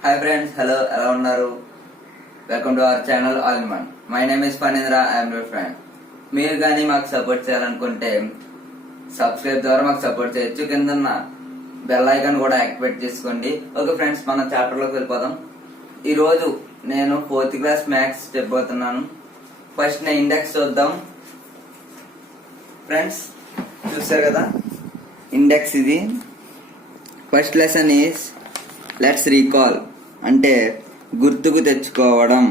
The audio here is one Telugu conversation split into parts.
హాయ్ ఫ్రెండ్స్, హలో, ఎలా ఉన్నారు? Welcome to our channel all in one. My name is Phanindra, I'm your friend. మీరు కానీ మాకు సపోర్ట్ చేయాలనుకుంటే సబ్స్క్రైబ్ ద్వారా మాకు సపోర్ట్ చేయొచ్చు. కింద బెల్ ఐకాన్ కూడా యాక్టివేట్ చేసుకోండి. ఓకే ఫ్రెండ్స్, మన చాప్టర్ లోకి వెళ్ళిపోదాం. ఈ రోజు నేను 4th క్లాస్ మ్యాథ్స్ చెప్పబోతున్నాను. ఫస్ట్ నేను ఇండెక్స్ చూద్దాం. ఫ్రెండ్స్ చూసారు కదా, ఇండెక్స్ ఇది. First lesson is let's recall, అంటే గుర్తుకు తెచ్చుకోవడం.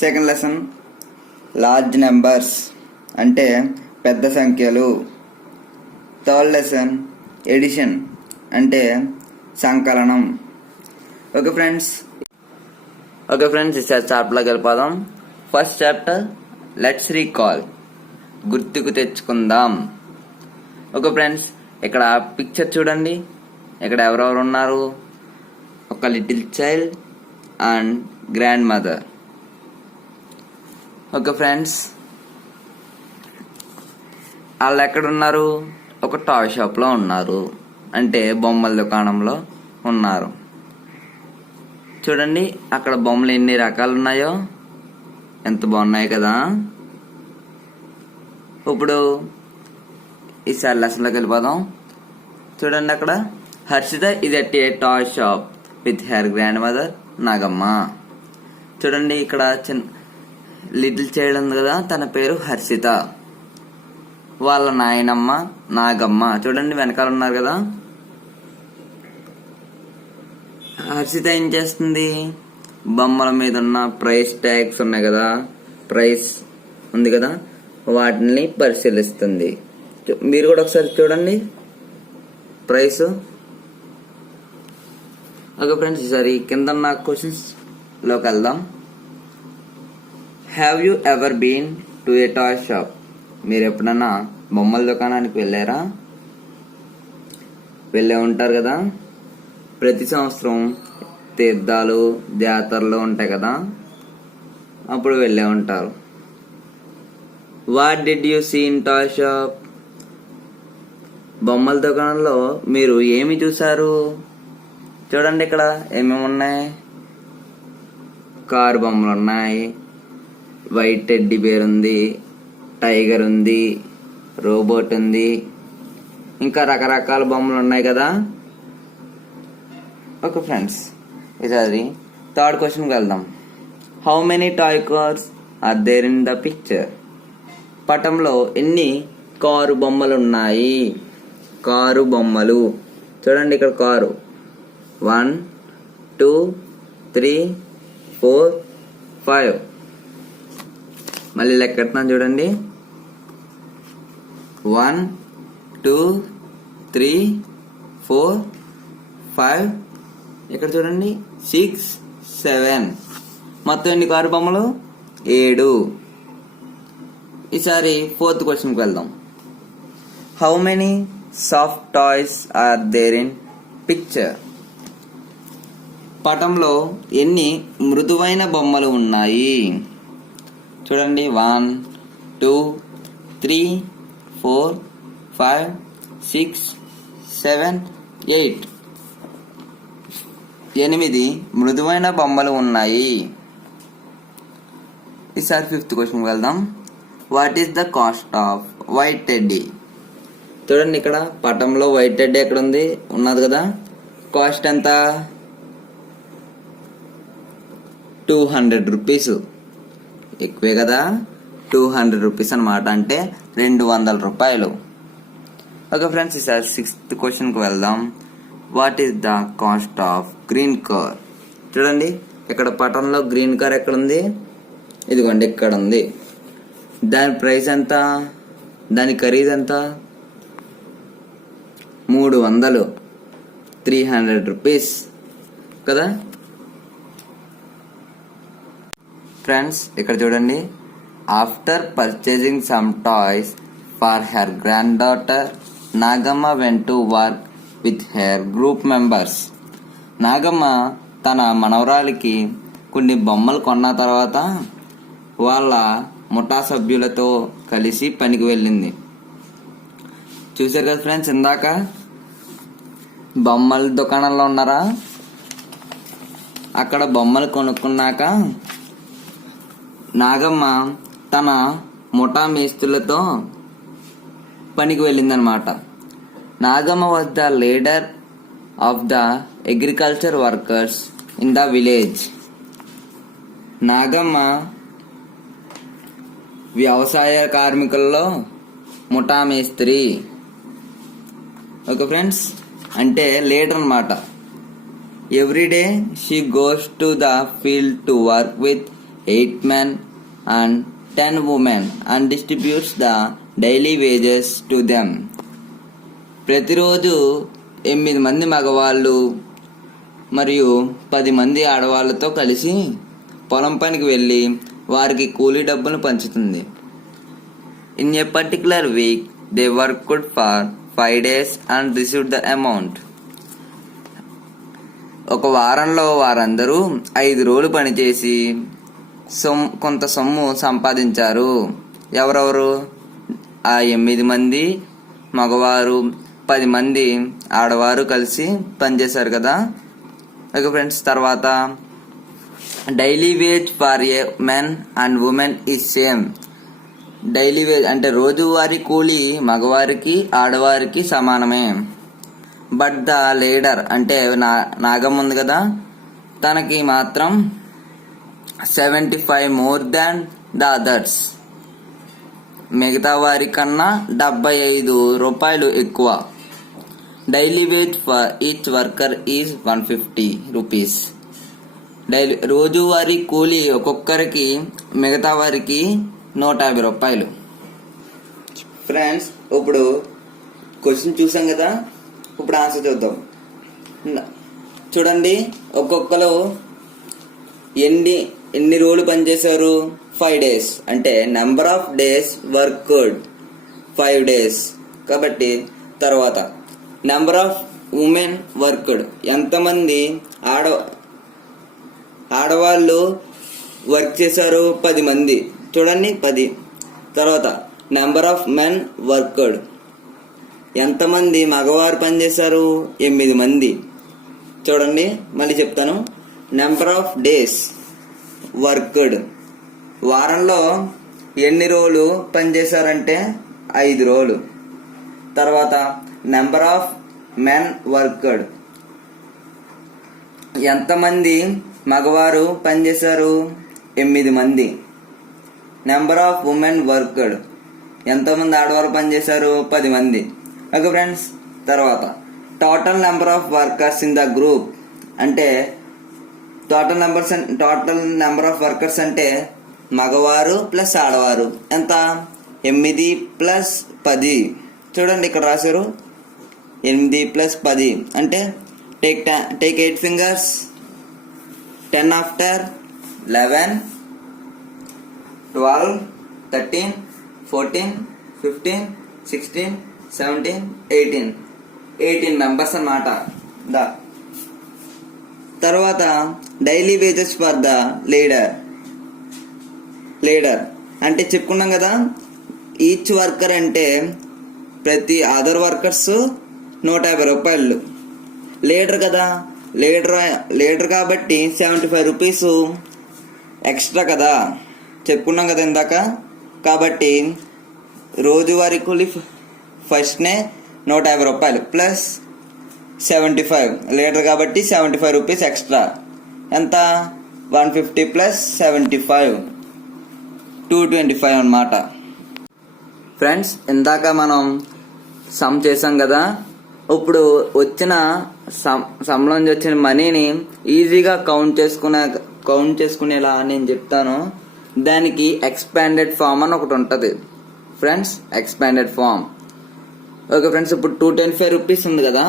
సెకండ్ లెసన్ లార్జ్ నెంబర్స్, అంటే పెద్ద సంఖ్యలు. థర్డ్ లెసన్ ఎడిషన్, అంటే సంకలనం. ఓకే ఫ్రెండ్స్, ఈ చాప్టర్లోకి వెళ్ళిపోదాం. ఫస్ట్ చాప్టర్ లెట్స్ రీకాల్, గుర్తుకు తెచ్చుకుందాం. ఓకే ఫ్రెండ్స్, ఇక్కడ పిక్చర్ చూడండి. ఇక్కడ ఎవరెవరు ఉన్నారు? ఒక little child and grand mother. Okay friends, వాళ్ళు ఎక్కడున్నారు? ఒక టాయ్ షాప్లో ఉన్నారు, అంటే బొమ్మల దుకాణంలో ఉన్నారు. చూడండి అక్కడ బొమ్మలు ఎన్ని రకాలు ఉన్నాయో, ఎంత బాగున్నాయి కదా. ఇప్పుడు ఈసారి లెసన్లోకి వెళ్ళిపోదాం. చూడండి అక్కడ Harshita is at a toy shop with her grandmother Nagamma. చూడండి ఇక్కడ లిటిల్ చైల్డ్ ఉంది కదా, తన పేరు హర్షిత. వాళ్ళ నాయనమ్మ నాగమ్మ. చూడండి వెనకాల ఉన్నారు కదా. హర్షిత ఏం చేస్తుంది? బొమ్మల మీద ఉన్న ప్రైస్ ట్యాగ్స్ ఉన్నాయి కదా, ప్రైస్ ఉంది కదా, వాటిని పరిశీలిస్తుంది. మీరు కూడా ఒకసారి చూడండి ప్రైస్. ఓకే ఫ్రెండ్స్, ఈసారి కింద ఉన్న క్వశ్చన్స్ లోకి వెళ్దాం. Have you ever been to a toy shop? మీరు ఎప్పుడన్నా బొమ్మల దుకాణానికి వెళ్ళారా? వెళ్ళే ఉంటారు కదా. ప్రతి సంవత్సరం తీర్థాలు జాతరలు ఉంటాయి కదా, అప్పుడు వెళ్ళే ఉంటారు. What did you see in toy shop? బొమ్మల దుకాణంలో మీరు ఏమి చూసారు? చూడండి ఇక్కడ ఏమేమి ఉన్నాయి. కారు బొమ్మలు ఉన్నాయి, వైట్ టెడ్డీ బేర్ ఉంది, టైగర్ ఉంది, రోబోట్ ఉంది, ఇంకా రకరకాల బొమ్మలు ఉన్నాయి కదా. ఓకే ఫ్రెండ్స్, ఈసారి థర్డ్ క్వశ్చన్కి వెళ్దాం. How many toy cars are there in the picture? పటంలో ఎన్ని కారు బొమ్మలు ఉన్నాయి? కారు బొమ్మలు చూడండి. ఇక్కడ కారు 1 2 3 4 5. మళ్ళీ లెక్కెడుతున్నాను చూడండి. 1 2 3 4 5. ఇక్కడ చూడండి 6 7. మొత్తం ఎన్ని కారు బొమ్మలు? 7. ఈసారి 4th క్వశ్చన్కి వెళ్దాం. How many soft toys are there in picture? పటంలో ఎన్ని మృదువైన బొమ్మలు ఉన్నాయి? చూడండి 1 2 3 4 5 6 7 8. 8 మృదువైన బొమ్మలు ఉన్నాయి. ఈసారి 5th క్వశ్చన్కి వెళ్దాం. What is the cost off white teddy? చూడండి ఇక్కడ పటంలో వైట్ టెడ్డీ ఎక్కడ ఉంది? ఉన్నది కదా. కాస్ట్ ఎంత? 200 రూపీస్. ఎక్కువే కదా, 200 రూపీస్ అనమాట, అంటే 200 రూపాయలు. ఓకే ఫ్రెండ్స్, ఈసారి 6th క్వశ్చన్కి వెళ్దాం. What is the cost of green car? చూడండి ఇక్కడ పటంలో గ్రీన్ కార్ ఎక్కడ ఉంది? ఇదిగోండి ఇక్కడ ఉంది. దాని ప్రైస్ ఎంత? దాని ఖరీదు ఎంత? 300. 300 రూపీస్ కదా. ఫ్రెండ్స్ ఇక్కడ చూడండి. After purchasing some toys for her granddaughter Nagamma went to work with her group members. Nagamma తన మనవరాలికి కొన్ని బొమ్మలు కొన్న తర్వాత వాళ్ళ ముఠా సభ్యులతో కలిసి పనికి వెళ్ళింది. చూసారు కదా ఫ్రెండ్స్, ఇందాక బొమ్మల దుకాణంలో ఉన్నారా? అక్కడ బొమ్మలు కొనుక్కున్నాక నాగమ్మ తన ముఠా మేస్తులతో పనికి వెళ్ళిందనమాట. Nagamma was the leader of the agriculture workers in the village. Nagamma వ్యవసాయ కార్మికుల్లో ముఠా మేస్త్రి. ఓకే ఫ్రెండ్స్, అంటే లీడర్ అన్నమాట. Every day she goes to the field to work with 8 men and 10 women and distributes the daily wages to them. ప్రతిరోజు 8 మంది మగవాళ్ళు మరియు 10 మంది ఆడవాళ్ళతో కలిసి పొలం పనికి వెళ్ళి వారికి కూలీ డబ్బులు పంచుతుంది. In a particular week they worked for 5 days and received the amount. ఒక వారంలో వారందరూ 5 రోజులు పనిచేసి కొంత సొమ్ము సంపాదించారు. ఎవరెవరు? ఆ 8 మంది మగవారు, 10 మంది ఆడవారు కలిసి పనిచేశారు కదా. ఓకే ఫ్రెండ్స్, తర్వాత daily wage for a men and women is same. Daily wage అంటే రోజువారీ కూలీ మగవారికి ఆడవారికి సమానమే. బట్ ద లీడర్ అంటే నాగమ్మ ఉంది కదా, తనకి మాత్రం 75 more than the others. మిగతా వారి కన్నా 75 రూపాయలు ఎక్కువ. Daily wage for each worker is 150 rupees. Daily రోజువారీ కూలీ ఒక్కొక్కరికి మిగతా వారికి 150 రూపాయలు. ఫ్రెండ్స్, ఇప్పుడు క్వశ్చన్ చూసాం కదా, ఇప్పుడు ఆన్సర్ చూద్దాం. చూడండి, ఒక్కొక్కరు ఎన్ని రోజులు పనిచేశారు? 5 days. అంటే number of days worked 5 days. కాబట్టి తర్వాత నెంబర్ ఆఫ్ ఉమెన్ వర్క్డ్, ఎంతమంది ఆడవాళ్ళు వర్క్ చేశారు? 10 మంది. చూడండి, 10. తర్వాత నెంబర్ ఆఫ్ మెన్ వర్క్డ్, ఎంతమంది మగవారు పనిచేశారు? 8 మంది. చూడండి, మళ్ళీ చెప్తాను. నెంబర్ ఆఫ్ డేస్ వర్క్డ్, వారంలో ఎన్ని రోజులు పనిచేశారంటే 5 రోజులు. తర్వాత నెంబర్ ఆఫ్ మెన్ వర్క్డ్, ఎంతమంది మగవారు పనిచేశారు? 8 మంది. నెంబర్ ఆఫ్ ఉమెన్ వర్క్డ్, ఎంతమంది ఆడవారు పనిచేశారు? 10 మంది. ఓకే ఫ్రెండ్స్, తర్వాత total number of workers in the group అంటే టోటల్ నెంబర్ ఆఫ్ వర్కర్స్ అంటే మగవారు ప్లస్ ఆడవారు ఎంత? 8 + 10. చూడండి, ఇక్కడ రాశారు 8 + 10 అంటే టేక్ 8 fingers, 10 after 11, 12, 13, 14, 15, 16, 17, 18 మెంబర్స్ అన్నమాట. తర్వాత daily wages for the leader అంటే చెప్పుకున్నాం కదా, ఈచ్ వర్కర్ అంటే ప్రతి అదర్ వర్కర్స్ 150 రూపాయలు. లీడర్ కదా, లీడర్ కాబట్టి 75 రూపీస్ ఎక్స్ట్రా కదా, చెప్పుకున్నాం కదా ఇందాక. కాబట్టి రోజువారీ కూలీ ఫస్ట్నే 150 రూపాయలు ప్లస్ 75, లీటర్ కాబట్టి 75 రూపీస్ ఎక్స్ట్రా. ఎంత? 150 + 75, 225 అన్నమాట. ఫ్రెండ్స్, ఇందాక మనం సమ్ చేసాం కదా, ఇప్పుడు వచ్చిన సమ్లో నుంచి వచ్చిన మనీని ఈజీగా కౌంట్ చేసుకునేలా నేను చెప్తాను. దానికి ఎక్స్పాండెడ్ ఫామ్ అని ఒకటి ఉంటుంది friends, expanded form. Okay friends, ఇప్పుడు 225 రూపీస్ ఉంది కదా,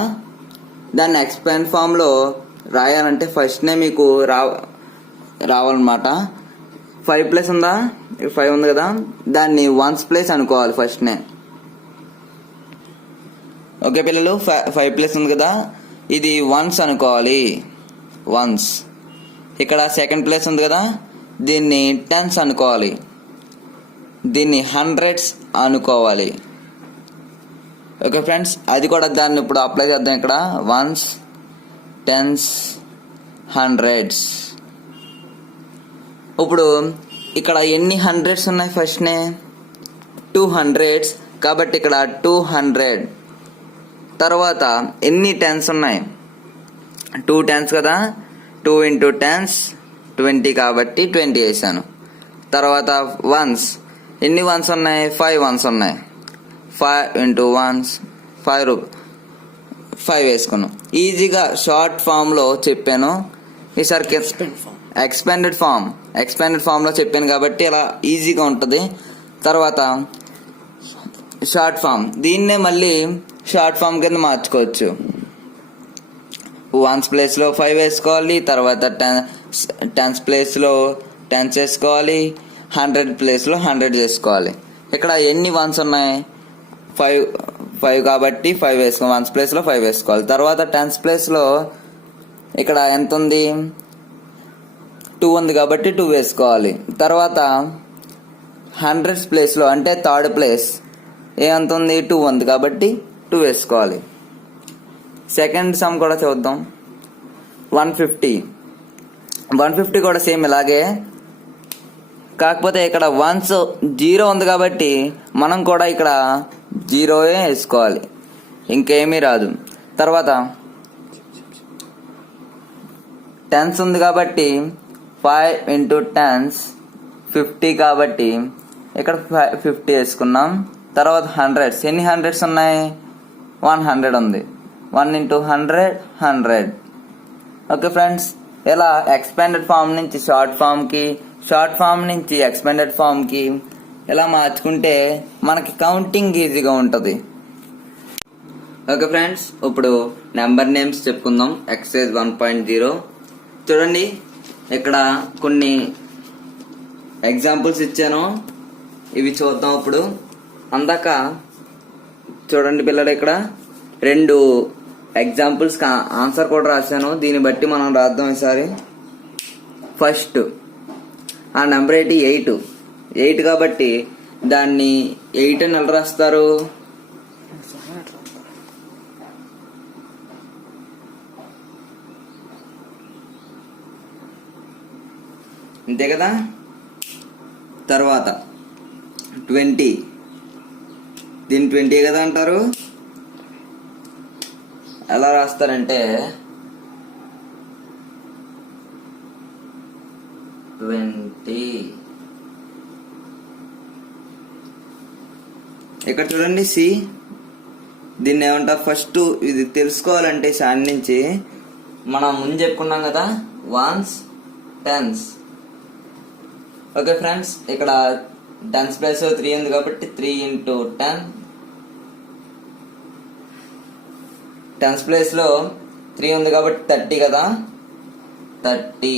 దాన్ని ఎక్స్పాండ్ ఫామ్లో రాయాలంటే ఫస్ట్నే మీకు రావాలన్నమాట. 5+ ఉందా? 5 ఉంది కదా, దాన్ని 1s ప్లేస్ అనుకోవాలి ఫస్ట్నే. ఓకే పిల్లలు, 5+ ఉంది కదా, ఇది 1s అనుకోవాలి. 1s. ఇక్కడ సెకండ్ ప్లేస్ ఉంది కదా, దీన్ని 10s అనుకోవాలి. దీన్ని 100s అనుకోవాలి. ఓకే ఫ్రెండ్స్, అది కూడా దాన్ని ఇప్పుడు అప్లై చేద్దాం. ఇక్కడ 1s, 10s, హండ్రెడ్స్. ఇప్పుడు ఇక్కడ ఎన్ని హండ్రెడ్స్ ఉన్నాయి? ఫస్ట్నే 200 కాబట్టి ఇక్కడ 200. తర్వాత ఎన్ని టెన్స్ ఉన్నాయి? 2 టెన్స్ కదా, 2 × 10 20 కాబట్టి 20 వేసాను. తర్వాత వన్స్, ఎన్ని వన్స్ ఉన్నాయి? 5 వన్స్ ఉన్నాయి. 5 × 1 5 వేసుకున్నాం. ఈజీగా షార్ట్ ఫామ్లో చెప్పాను. ఈసారి ఎక్స్పాండెడ్ ఫామ్లో చెప్పాను కాబట్టి అలా ఈజీగా ఉంటుంది. తర్వాత షార్ట్ ఫామ్, దీన్నే మళ్ళీ షార్ట్ ఫామ్ కింద మార్చుకోవచ్చు. వన్స్ ప్లేస్లో 5 వేసుకోవాలి. తర్వాత టెన్స్ ప్లేస్లో 10 వేసుకోవాలి. 100 ప్లేస్లో 100 చేసుకోవాలి. ఇక్కడ ఎన్ని వన్స్ ఉన్నాయి? 5 కాబట్టి 5 వేసుకోవాలి. వన్స్ ప్లేస్లో 5 వేసుకోవాలి. తర్వాత టెన్స్ ప్లేస్లో ఇక్కడ ఎంత ఉంది? 2 ఉంది కాబట్టి 2 వేసుకోవాలి. తర్వాత 100 ప్లేస్లో అంటే థర్డ్ ప్లేస్ ఎంత ఉంది? 2 ఉంది కాబట్టి 2 వేసుకోవాలి. సెకండ్ సమ్ కూడా చూద్దాం. 150 కూడా సేమ్ ఇలాగే, కాకపోతే ఇక్కడ వన్స్ 0 ఉంది కాబట్టి మనం కూడా ఇక్కడ 0 వేసుకోవాలి, ఇంకేమీ రాదు. తర్వాత టెన్స్ ఉంది కాబట్టి 5 × 10 50 కాబట్టి ఇక్కడ 50 వేసుకున్నాం. తర్వాత హండ్రెడ్స్, ఎన్ని హండ్రెడ్స్ ఉన్నాయి? 100 ఉంది. 1 × 100 100. ఓకే ఫ్రెండ్స్, ఇలా ఎక్స్పాండెడ్ ఫామ్ నుంచి షార్ట్ ఫామ్కి, షార్ట్ ఫామ్ నుంచి ఎక్స్పాండెడ్ ఫామ్కి ఇలా మార్చుకుంటే మనకి కౌంటింగ్ ఈజీగా ఉంటుంది. ఓకే ఫ్రెండ్స్, ఇప్పుడు నెంబర్ నేమ్స్ చెప్పుకుందాం. ఎక్సర్సైజ్ 1.0 చూడండి, ఇక్కడ కొన్ని ఎగ్జాంపుల్స్ ఇచ్చాను, ఇవి చూద్దాం. ఇప్పుడు అందాక చూడండి పిల్లలు, ఇక్కడ 2 ఎగ్జాంపుల్స్ ఆన్సర్ కూడా రాశాను. దీన్ని బట్టి మనం రాద్దాం ఈసారి. ఫస్ట్ ఆ నెంబర్ 8 కాబట్టి దాన్ని 8 అని ఎలా రాస్తారు? అంతే కదా. తర్వాత 20, దీన్ని 20 కదా అంటారు. ఎలా రాస్తారంటే 20. ఇక్కడ చూడండి సి, దీన్ని ఏమంటారు? ఫస్ట్ ఇది తెలుసుకోవాలంటే సాన్ నుంచి మనం ముందు చెప్పుకున్నాం కదా, వన్స్ టెన్స్. ఓకే ఫ్రెండ్స్, ఇక్కడ టెన్స్ ప్లేస్ 3 ఉంది కాబట్టి 3 × 10. టెన్స్ ప్లేస్లో 3 ఉంది కాబట్టి 30 కదా, 30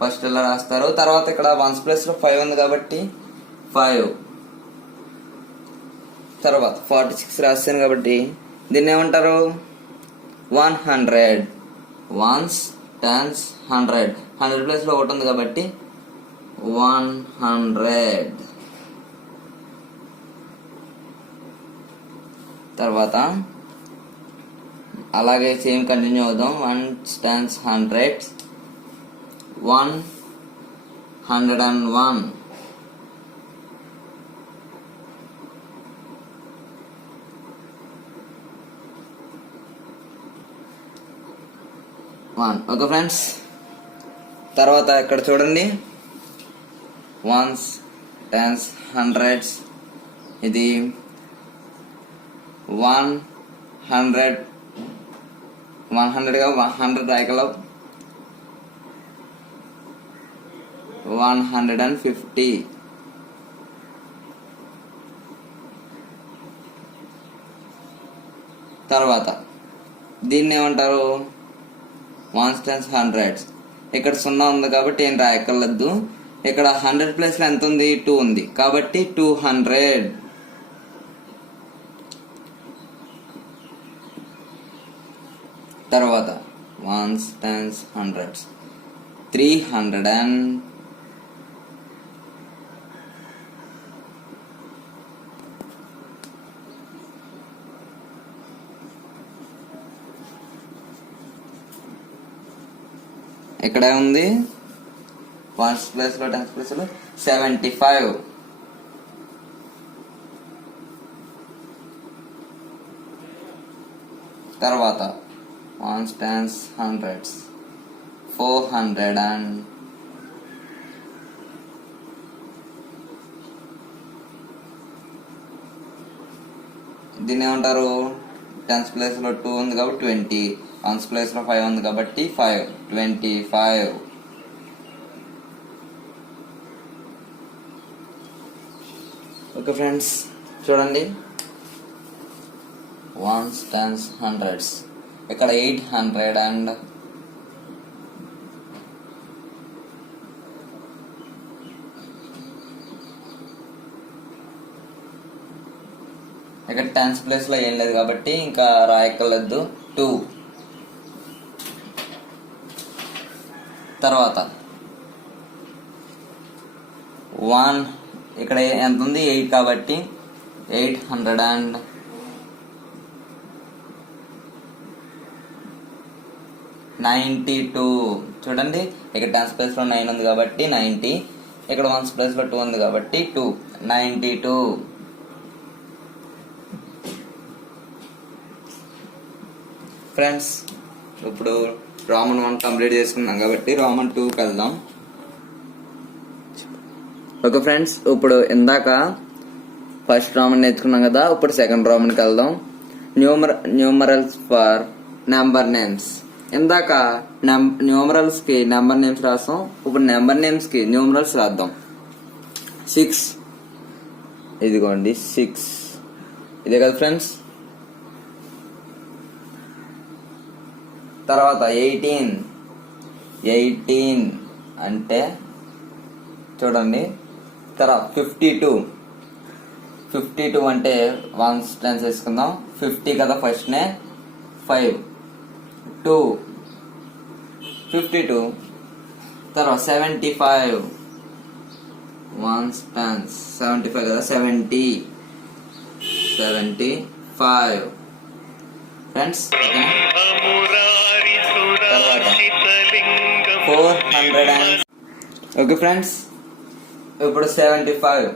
ఫస్ట్ ఇలా రాస్తారు. తర్వాత ఇక్కడ వన్స్ ప్లేస్లో 5 ఉంది కాబట్టి 5. తర్వాత 46 రాస్తాను కాబట్టి దీన్ని ఏమంటారు? 100. Ones tens 100. 100 ప్లేస్లో 1 ఉంది కాబట్టి 100. తర్వాత అలాగే సేమ్ కంటిన్యూ అవుదాం. Ones tens 100. 101. ఓకే ఫ్రెండ్స్, తర్వాత ఇక్కడ చూడండి, వన్స్ టెన్స్ 100. ఇది 100 గా 100 రాయగలం. 150. తర్వాత దీన్ని ఏమంటారు? Ones tens 100. ఇక్కడ 0 ఉంది కాబట్టి ఏం రాయక్కర్లేదు. ఇక్కడ 100 ప్లేస్లో ఎంత ఉంది? 2 ఉంది కాబట్టి 200. తర్వాత వన్స్ టెన్స్ 100. 300. ఇక్కడ ఉంది వన్స్ ప్లేస్ లో టెన్స్ ప్లేస్ లో 75. తర్వాత వన్స్ టెన్స్ హండ్రెడ్స్ 400 and దీన్ని ఏమంటారు టెన్స్ ప్లేస్ లో 2 ఉంది కాబట్టి 20, వన్స్ ప్లేస్ లో 5 ఉంది కాబట్టి 25. ఓకే ఫ్రెండ్స్ చూడండి, వన్స్ టెన్స్ హండ్రెడ్స్ ఇక్కడ 800 and ఇక్కడ టెన్స్ ప్లేస్ లో ఏం లేదు కాబట్టి ఇంకా రాయక్కర్లేదు 2. తర్వాత 1 ఇక్కడ ఎంత ఉంది 8 కాబట్టి 800 and 92. చూడండి ఇక్కడ టెన్స్ ప్లేస్ లో 9 ఉంది కాబట్టి 90, ఇక్కడ వన్స్ ప్లేస్ లో 2 ఉంది కాబట్టి 92. ఫ్రెండ్స్ ఇప్పుడు రోమన్ 1 కంప్లీట్ చేసుకున్నాం కాబట్టి రోమన్ 2కి వెళ్దాం. ఓకే ఫ్రెండ్స్, ఇప్పుడు ఇందాక ఫస్ట్ రోమన్ నేర్చుకున్నాం కదా, ఇప్పుడు సెకండ్ రోమన్కి వెళ్దాం. Numerals for number names. ఇందాక న్యూమరల్స్ కి నెంబర్ నేమ్స్ రాస్తాం, ఇప్పుడు నెంబర్ నేమ్స్ కి న్యూమరల్స్ రాద్దాం. 6 ఇదిగోండి 6 ఇదే కదా ఫ్రెండ్స్. తర్వాత 18 అంటే చూడండి. తర్వాత 52 అంటే వన్స్ టెన్స్ వేసుకుందాం. 50 కదా ఫస్ట్ నే 5 2 52. తర్వాత 75 వన్స్ టెన్స్ 75 కదా 75 ఫ్రెండ్స్. 400. ఓకే ఫ్రెండ్స్, ఇప్పుడు 75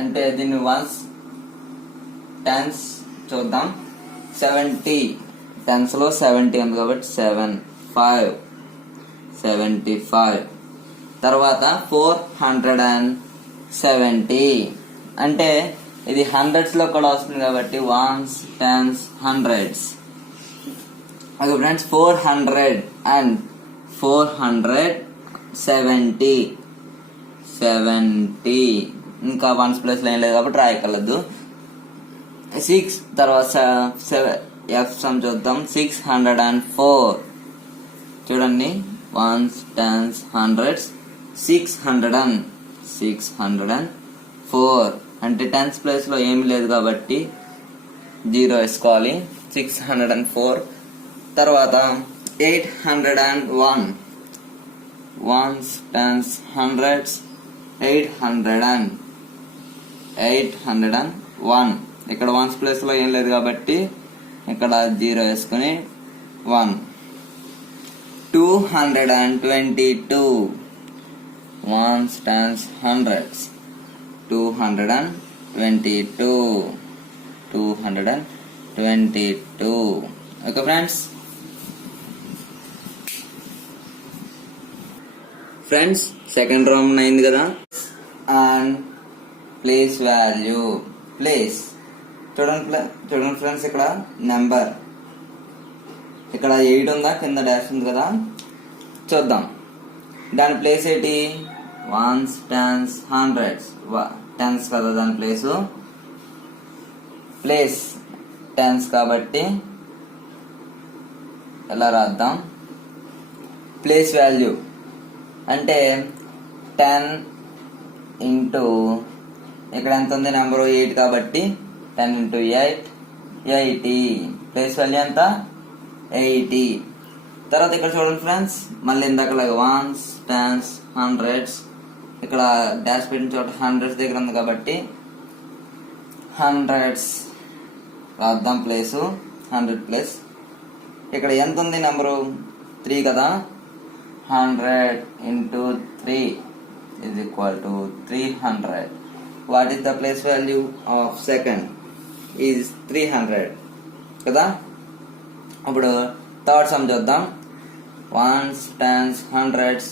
అంటే దీన్ని వన్స్ టెన్స్ చూద్దాం. 70 టెన్స్ లో 70 ఉంది కాబట్టి 75. తర్వాత 470 అంటే ఇది హండ్రెడ్స్ లో కూడా వస్తుంది కాబట్టి ones tens hundreds. Okay friends, 400 and 470 ఇంకా వన్స్ ప్లేస్ లో ఏం లేదు కాబట్టి రాయగలదు. 6 తర్వాత ఎఫ్ సమ్ చూద్దాం. 604 చూడండి వన్స్ టెన్స్ హండ్రెడ్స్ 604 అంటే టెన్స్ ప్లేస్ లో ఏమి లేదు కాబట్టి 0 వేసుకోవాలి. 604. తర్వాత 801 వన్స్ టెన్స్ హండ్రెడ్స్ 801 ఇక్కడ వన్స్ ప్లేస్ లో ఏం లేదు కాబట్టి ఇక్కడ 0 వేసుకుని 1. 222 ones tens hundreds 222. Okay friends. Second Roman అయింది కదా. అండ్ ప్లేస్ వాల్యూ ప్లేస్ చూడండి ఫ్రెండ్స్, ఇక్కడ నెంబర్ ఇక్కడ 8 ఉందా, కింద డాష్ ఉంది కదా, చూద్దాం. దాని ప్లేస్ ఏంటి? వన్స్ టెన్స్ హండ్రెడ్స్ టెన్స్ కదా దాని ప్లేస్ టెన్స్ కాబట్టి ఎలా రాద్దాం? ప్లేస్ వాల్యూ అంటే 10 ఇంటూ ఇక్కడ ఎంత ఉంది నెంబర్ 8 కాబట్టి 10 ఇంటూ 8 80. ప్లేస్ వాల్యూ ఎంత? 80. తర్వాత ఇక్కడ చూడండి ఫ్రెండ్స్, మళ్ళీ ఇందాకలాగా వన్స్ టెన్స్ హండ్రెడ్స్ ఇక్కడ డాష్ పెట్టిన చోట హండ్రెడ్స్ దగ్గర ఉంది కాబట్టి హండ్రెడ్స్ రాద్దాం. Place 100 place. ఇక్కడ ఎంత ఉంది నెంబరు? 3 కదా, 100 into 3 is equal to 300. What is the place value of second? Is 300 కదా. ఇప్పుడు థర్డ్ సమ్ చూద్దాం. వన్స్, టెన్స్, హండ్రెడ్స్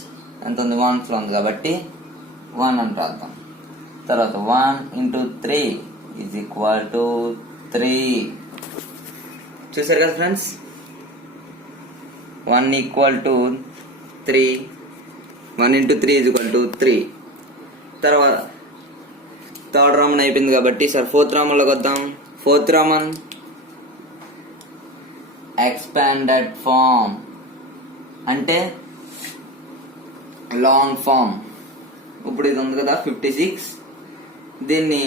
ఎంత ఉంది, వన్స్లో ఉంది కాబట్టి 1 అని రాద్దాం. తర్వాత 1 into 3 is equal to 3. చూసారు కదా friends, 1 equal to 3, 1 into 3 is equal to 3. తర్వాత థర్డ్ రామన్ అయిపోయింది కాబట్టి సార్ ఫోర్త్ రామన్లోకి వద్దాం. ఫోర్త్ రామన్ ఎక్స్పాండెడ్ ఫామ్ అంటే లాంగ్ ఫామ్. ఇప్పుడు ఇది ఉంది కదా 56, దీన్ని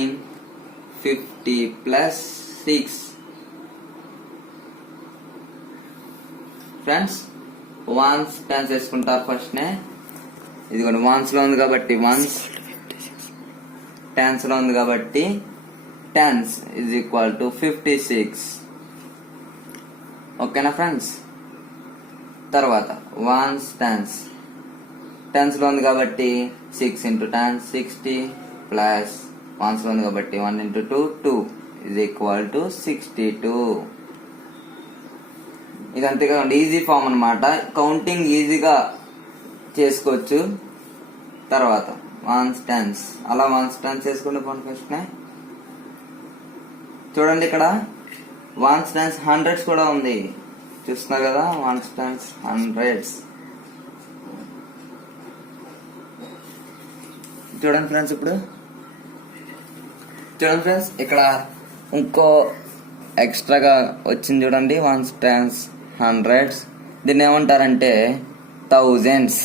50 plus 6 ఫ్రెండ్స్. వన్స్ టెన్స్ వేసుకుంటారు ఫస్ట్నే. ఇది కూడా వన్స్ లో ఉంది కాబట్టి వన్స్, టెన్స్ లో ఉంది కాబట్టి టెన్స్ ఈజ్ ఈక్వల్ టు 56. ఓకేనా ఫ్రెండ్స్. తర్వాత వన్స్ టెన్స్, టెన్స్ లో ఉంది కాబట్టి 6 into 10 60 ప్లస్ వన్స్ లో ఉంది కాబట్టి 1 into 2 2 ఈజ్ ఈక్వల్ టు 62. ఇది అంతేకాకుండా ఈజీ ఫామ్ అనమాట, కౌంటింగ్ ఈజీగా చేసుకోవచ్చు. తర్వాత వన్స్ టెన్స్, అలా వన్స్ టెన్స్ చేసుకుంటే ఫస్ట్ చూడండి ఇక్కడ వన్స్ టెన్స్ హండ్రెడ్స్ కూడా ఉంది, చూస్తున్నారు కదా. వన్స్ టెన్స్ హండ్రెడ్స్ చూడండి ఫ్రెండ్స్. ఇప్పుడు చూడండి ఫ్రెండ్స్, ఇక్కడ ఇంకో ఎక్స్ట్రాగా వచ్చింది చూడండి. వన్స్ టెన్స్ హండ్రెడ్స్, దీన్ని ఏమంటారంటే thousands.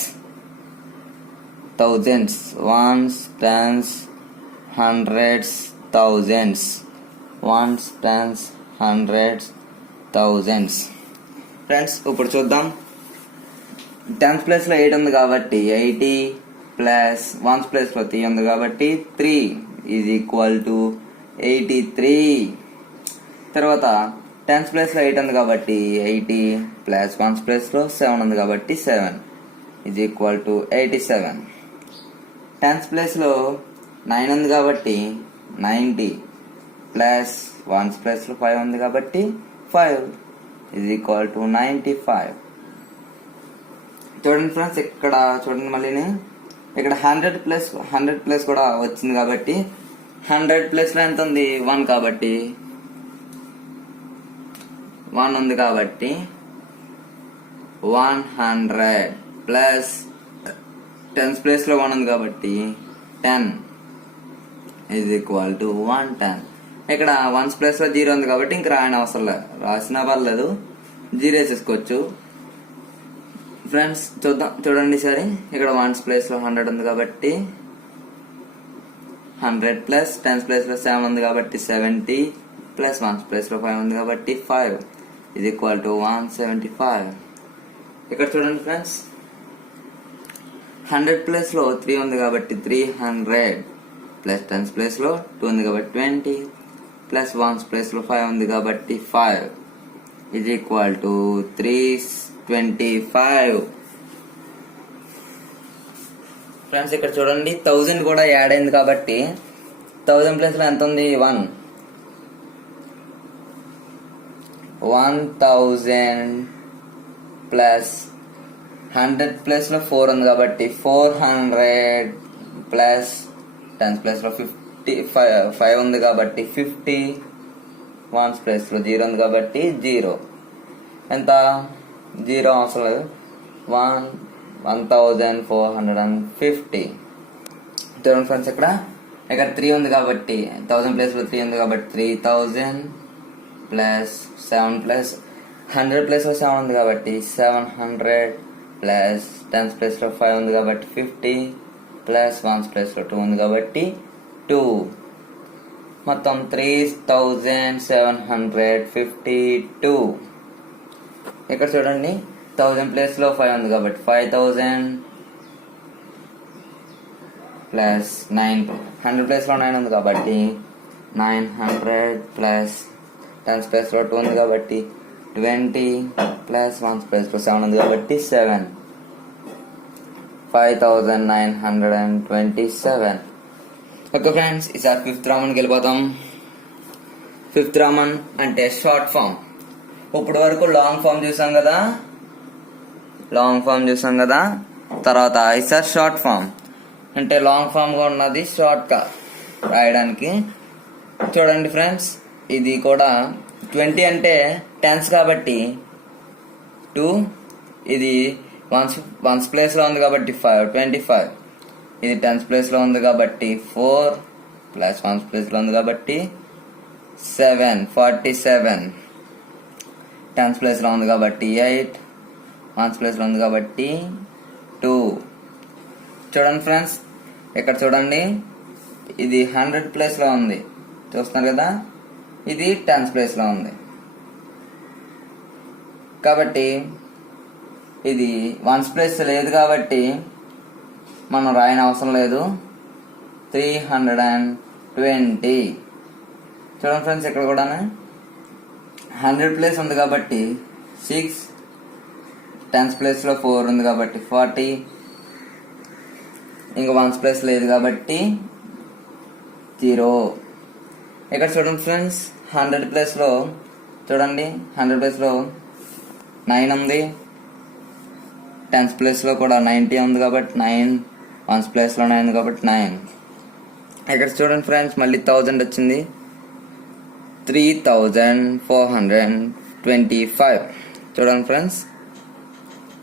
Ones tens hundreds thousands. Ones tens hundreds thousands. Friends ఇప్పుడు చూద్దాం. టెన్స్ ప్లేస్ లో 8 ఉంది కాబట్టి 80 ప్లస్ వన్స్ ప్లేస్ లో 3 ఉంది కాబట్టి 3 ఈజ్ ఈక్వల్ టు 83. తర్వాత టెన్స్ ప్లేస్ లో 8 ఉంది కాబట్టి 80 ప్లస్ వన్స్ ప్లేస్ లో 7 ఉంది కాబట్టి 7 is equal to 87. Tens place లో 9 ఉంది కాబట్టి 90 ప్లస్ వన్స్ ప్లేస్ లో 5 ఉంది కాబట్టి 5 ఈజ్ ఈక్వల్ టు 95. చూడండి ఫ్రెండ్స్, ఇక్కడ చూడండి మళ్ళీ ఇక్కడ 100 ప్లస్ కూడా వచ్చింది కాబట్టి 100 ప్లస్ లో ఎంత ఉంది 1 కాబట్టి 1 ఉంది కాబట్టి 100 ప్లస్ టెన్స్ ప్లేస్ లో 1 ఉంది కాబట్టి 10 ఈజ్ ఈక్వల్ టు 110. ఇక్కడ వన్స్ ప్లేస్ లో 0 ఉంది కాబట్టి ఇంక రాయని అవసరం లేదు, రాసినా పర్లేదు, 0 వేసేసుకోవచ్చు. ఫ్రెండ్స్ చూడండి సరే, ఇక్కడ వన్స్ ప్లేస్ లో 100 ఉంది కాబట్టి 100 ప్లస్ టెన్స్ ప్లేస్ లో 7 ఉంది కాబట్టి 70 ప్లస్ వన్స్ ప్లేస్ లో 5 ఉంది కాబట్టి 5 ఈజ్ ఈక్వల్ టు 175. ఇక్కడ చూడండి ఫ్రెండ్స్, 100 ప్లేస్ లో 3 ఉంది కాబట్టి 300 ప్లస్ టెన్స్ ప్లేస్ లో 2 ఉంది కాబట్టి 20 ప్లస్ వన్స్ ప్లేస్ లో 5 ఉంది కాబట్టి 5 ఈజ్ ఈక్వల్ టు 325. ఫ్రెండ్స్ ఇక్కడ చూడండి 1000 కూడా యాడ్ అయింది కాబట్టి 1000 ప్లేస్ లో ఎంత ఉంది 1. 1000 ప్లస్ 100 ప్లేస్ లో 4 ఉంది కాబట్టి 400 ప్లస్ టెన్స్ ప్లేస్ లో 5 ఉంది కాబట్టి 50 వన్స్ ప్లేస్ లో 0 ఉంది కాబట్టి 0. ఎంత 0 అవసరం లేదు, 1450. చూడండి ఫ్రెండ్స్, ఇక్కడ 3 ఉంది కాబట్టి 1000 ప్లేస్ లో 3 ఉంది కాబట్టి 3000 ప్లస్ 7 ప్లస్ 100 ప్లేస్ లో 7 ఉంది కాబట్టి 700 ప్లస్ టెన్స్ ప్లేస్ లో 5 ఉంది కాబట్టి 50 ప్లస్ వన్స్ ప్లేస్ లో 2 ఉంది కాబట్టి 2, మొత్తం 3752. ఇక్కడ చూడండి 1000 ప్లేస్ లో 5 ఉంది కాబట్టి 5000 ప్లస్ 9, 100 ప్లేస్ లో 9 ఉంది కాబట్టి 900 ప్లస్ టెన్స్ ప్లేస్ లో 2 ఉంది కాబట్టి 20 ప్లస్ వన్స్ ప్లేస్ లో 7 ఉంది కాబట్టి 7 5927. ఓకే ఫ్రెండ్స్, ఈసారి ఫిఫ్త్ రామన్కి వెళ్ళిపోతాం. ఫిఫ్త్ రామన్ అంటే షార్ట్ ఫామ్. ఇప్పుడు వరకు లాంగ్ ఫామ్ చూసాం కదా, తర్వాత ఈసారి షార్ట్ ఫామ్ అంటే లాంగ్ ఫామ్ గా ఉన్నది షార్ట్ గా రాయడానికి. చూడండి ఫ్రెండ్స్, ఇది కూడా 20 అంటే టెన్స్ కాబట్టి 2, ఇది వన్స్ ప్లేస్ లో ఉంది కాబట్టి 5, 25. ఇది టెన్స్ ప్లేస్ లో ఉంది కాబట్టి 4 ప్లస్ వన్స్ ప్లేస్ లో ఉంది కాబట్టి 7, 47. టెన్స్ ప్లేస్ లో ఉంది కాబట్టి 8, వన్స్ ప్లేస్ లో ఉంది కాబట్టి 2. చూడండి ఫ్రెండ్స్, ఇక్కడ చూడండి, ఇది 100 ప్లేస్ లో ఉంది చూస్తున్నారు కదా, ఇది టెన్స్ ప్లేస్ లో ఉంది కాబట్టి ఇది వన్స్ ప్లేస్ లేదు కాబట్టి మనం రాయని అవసరం లేదు. 320. చూడండి ఫ్రెండ్స్, ఇక్కడ కూడా 100 ప్లేస్ ఉంది కాబట్టి 6, టెన్స్ ప్లేస్ లో 4 ఉంది కాబట్టి 40, ఇంకా వన్స్ ప్లేస్ లేదు కాబట్టి 0. ఇక్కడ చూడండి ఫ్రెండ్స్, 100 ప్లేస్ లో చూడండి, 100 ప్లేస్ లో 9 ఉంది, టెన్స్ ప్లేస్ లో కూడా 90 ఉంది కాబట్టి 9, వన్స్ ప్లేస్ లో 9 కాబట్టి 9. ఇక్కడ చూడండి ఫ్రెండ్స్, మళ్ళీ 1000 వచ్చింది, 3425. చూడండి ఫ్రెండ్స్,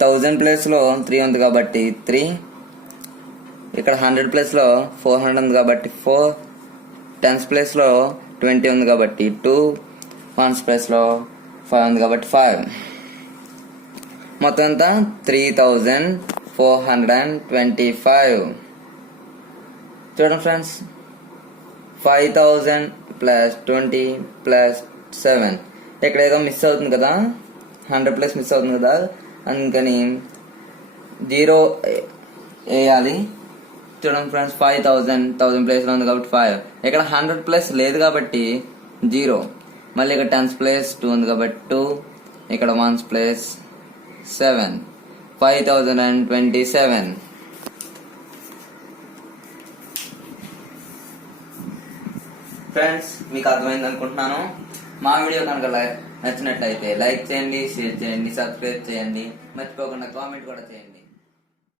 1000 ప్లేస్ లో 3 ఉంది కాబట్టి 3, ఇక్కడ 100 ప్లేస్ లో 400 ఉంది కాబట్టి 4, టెన్స్ ప్లేస్ లో 20 ఉంది కాబట్టి 2, వన్స్ ప్లేస్ లో 5 ఉంది కాబట్టి 5. మొత్తం అంతా 3425. చూడండి ఫ్రెండ్స్, 5000 ప్లస్ 20 ప్లస్ 7. ఇక్కడ ఏదో మిస్ అవుతుంది కదా, 100 ప్లస్ మిస్ అవుతుంది కదా, అందుకని 0 వేయాలి. చూడండి ఫ్రెండ్స్, 1000 ప్లేస్ లో ఉంది కాబట్టి 5, ఇక్కడ 100 ప్లస్ లేదు కాబట్టి 0, మళ్ళీ ఇక్కడ టెన్స్ ప్లేస్ 2 ఉంది కాబట్టి 2, ఇక్కడ వన్స్ ప్లేస్ 7, 5027. ఫ్రెండ్స్, మీకు అర్థమైంది అనుకుంటున్నాను. మా వీడియో కనుక నచ్చినట్లయితే లైక్ చేయండి, షేర్ చేయండి, సబ్స్క్రైబ్ చేయండి, మర్చిపోకుండా కామెంట్ కూడా చేయండి.